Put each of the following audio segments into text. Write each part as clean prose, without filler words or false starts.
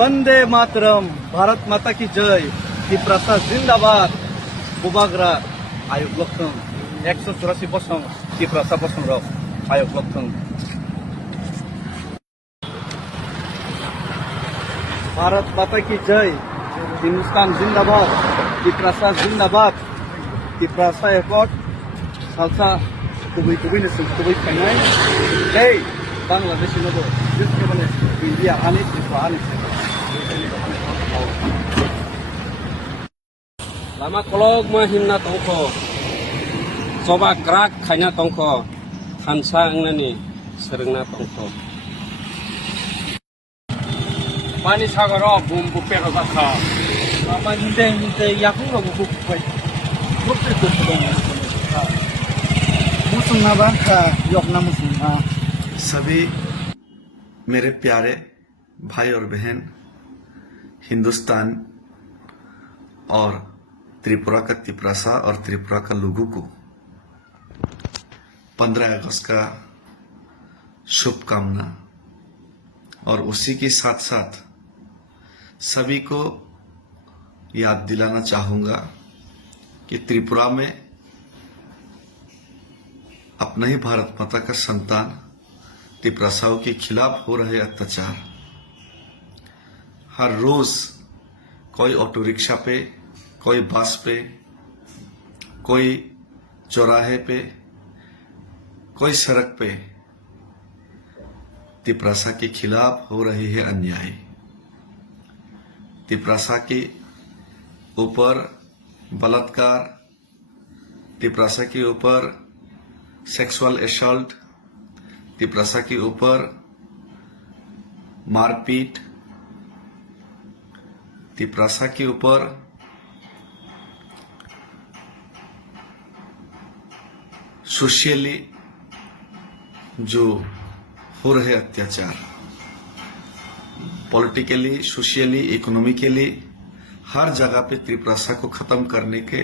वंदे मातरम, भारत माता की जय, त्रिपुरा जिंदाबाद, बुबाग्रा आयोग लक्षण 184 बसं त्रिपुरा बसं रक आयोग लक्षण। भारत माता की जय, हिंदुस्तान जिंदाबाद, त्रिपुरा जिंदाबाद, त्रिपुरा एकट सालसा कुबुई नसुं कुबुई फाइनाय जय बांग्लादेश नबो जिसके बने इंडिया आने त्रिपुरा आने lama kolog mahimna tongko coba krak khayna tongko hansa ngnani serengna tongko pani sagaro bum bupe ka kha apa ninte yakung lo buku pai buku tu dong musung na ban ka yok na musung na। सभी मेरे प्यारे भाई और बहन, हिंदुस्तान और त्रिपुरा का तिपरासा और त्रिपुरा का लोगों को 15 अगस्त का शुभकामना। और उसी के साथ साथ सभी को याद दिलाना चाहूंगा कि त्रिपुरा में अपना ही भारत माता का संतान त्रिपुरासाओं के खिलाफ हो रहे अत्याचार, हर रोज कोई ऑटो रिक्शा पे, कोई बस पे, कोई चौराहे पे, कोई सड़क पे त्रिपुरासा के खिलाफ हो रही है अन्याय। त्रिपुरासा के ऊपर बलात्कार, त्रिपुरासा के ऊपर सेक्सुअल असॉल्ट, त्रिपुरासा के ऊपर मारपीट, त्रिपुरासा के ऊपर सोशली जो हो रहे अत्याचार, पॉलिटिकली, सोशली, इकोनॉमिकली हर जगह पे त्रिपुरासा को खत्म करने के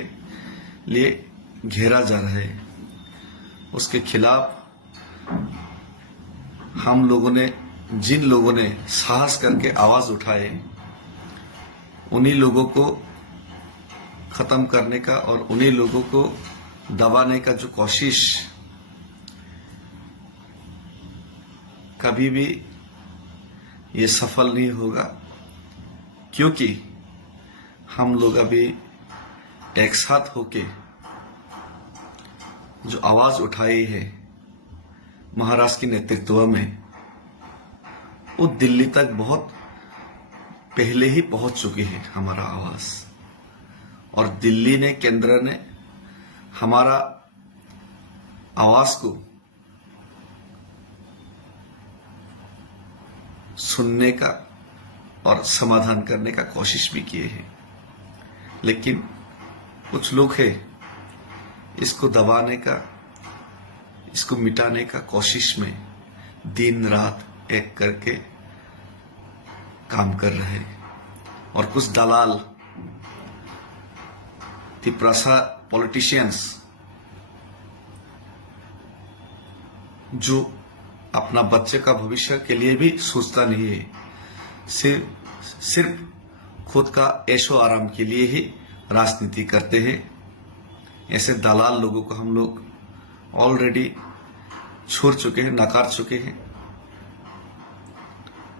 लिए घेरा जा रहा है। उसके खिलाफ हम लोगों ने, जिन लोगों ने साहस करके आवाज उठाए, उन्हीं लोगों को खत्म करने का और उन्हीं लोगों को दबाने का जो कोशिश कभी भी ये सफल नहीं होगा, क्योंकि हम लोग अभी एक साथ होके जो आवाज उठाई है महाराष्ट्र के नेतृत्व में, वो दिल्ली तक बहुत पहले ही पहुंच चुकी है हमारा आवाज। और दिल्ली ने, केंद्र ने हमारा आवाज को सुनने का और समाधान करने का कोशिश भी किए हैं, लेकिन कुछ लोग हैं इसको दबाने का, इसको मिटाने का कोशिश में दिन रात एक करके काम कर रहे हैं। और कुछ दलाल, त्रिपुरासा पॉलिटिशियंस जो अपना बच्चे का भविष्य के लिए भी सोचता नहीं है, सिर्फ खुद का ऐशो आराम के लिए ही राजनीति करते हैं। ऐसे दलाल लोगों को हम लोग ऑलरेडी छोड़ चुके हैं, नकार चुके हैं।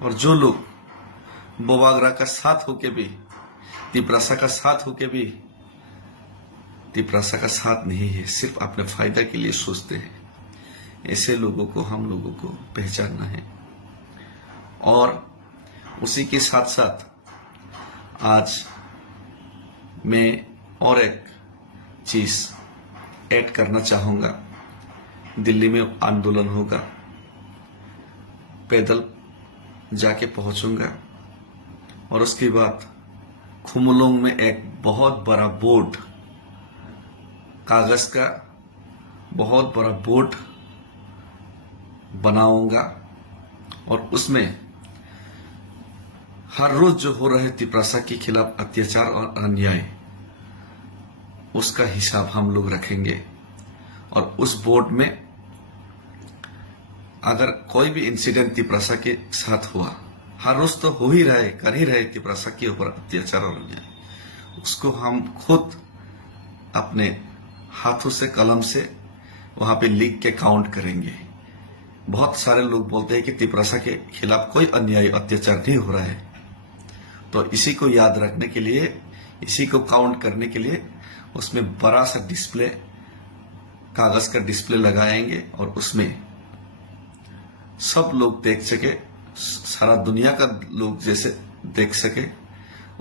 और जो लोग बोबाग्रा का साथ होके भी, त्रिपुरासा का साथ होके भी त्रिपुरासा का साथ नहीं है, सिर्फ अपने फायदा के लिए सोचते हैं, ऐसे लोगों को हम लोगों को पहचानना है। और उसी के साथ साथ आज मैं और एक चीज ऐड करना चाहूंगा। दिल्ली में आंदोलन होगा, पैदल जाके पहुंचूंगा और उसके बाद खुमलोंग में एक बहुत बड़ा बोर्ड, कागज का बहुत बड़ा बोर्ड बनाऊंगा और उसमें हर रोज जो हो रहे त्रिपुरासा के खिलाफ अत्याचार और अन्याय, उसका हिसाब हम लोग रखेंगे। और उस बोर्ड में अगर कोई भी इंसिडेंट त्रिपुरासा के साथ हुआ हर रोज तो हो ही रहे, कर ही रहे तिपरासा के ऊपर अत्याचार और अन्याय। उसको हम खुद अपने हाथों से, कलम से वहां पे लिख के काउंट करेंगे। बहुत सारे लोग बोलते हैं कि तिपरासा के खिलाफ कोई अन्याय अत्याचार नहीं हो रहा है, तो इसी को याद रखने के लिए, इसी को काउंट करने के लिए उसमें बड़ा सा डिस्प्ले, कागज का डिस्प्ले लगाएंगे और उसमें सब लोग देख सके, सारा दुनिया का लोग जैसे देख सके।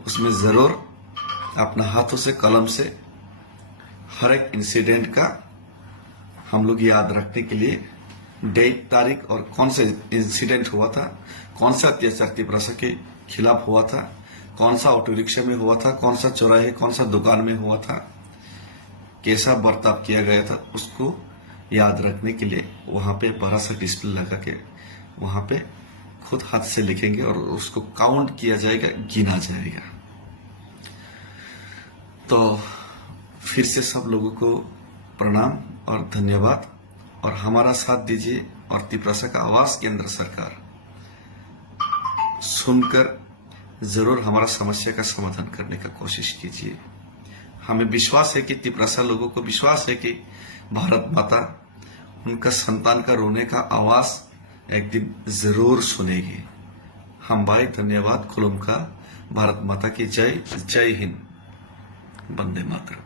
उसमें जरूर अपना हाथों से, कलम से हर एक इंसिडेंट का हम लोग याद रखने के लिए डेट, तारीख और कौन सा इंसिडेंट हुआ था, कौन सा अत्याचार तिपरासा के खिलाफ हुआ था, कौन सा ऑटो रिक्शा में हुआ था, कौन सा चौराहे, कौन सा दुकान में हुआ था, कैसा बर्ताव किया गया था, उसको याद रखने के लिए वहां पे बड़ा सा डिस्प्ले लगा के वहां पे खुद हाथ से लिखेंगे और उसको काउंट किया जाएगा, गिना जाएगा। तो फिर से सब लोगों को प्रणाम और धन्यवाद, और हमारा साथ दीजिए और तिपरासा का आवाज केंद्र सरकार सुनकर जरूर हमारा समस्या का समाधान करने का कोशिश कीजिए। हमें विश्वास है कि तिपरासा लोगों को विश्वास है कि भारत माता उनका संतान का रोने का आवाज एक दिन जरूर सुनेगी। हम भाई धन्यवाद, खुलुम का, भारत माता की जय, जय हिंद, वंदे मातरम।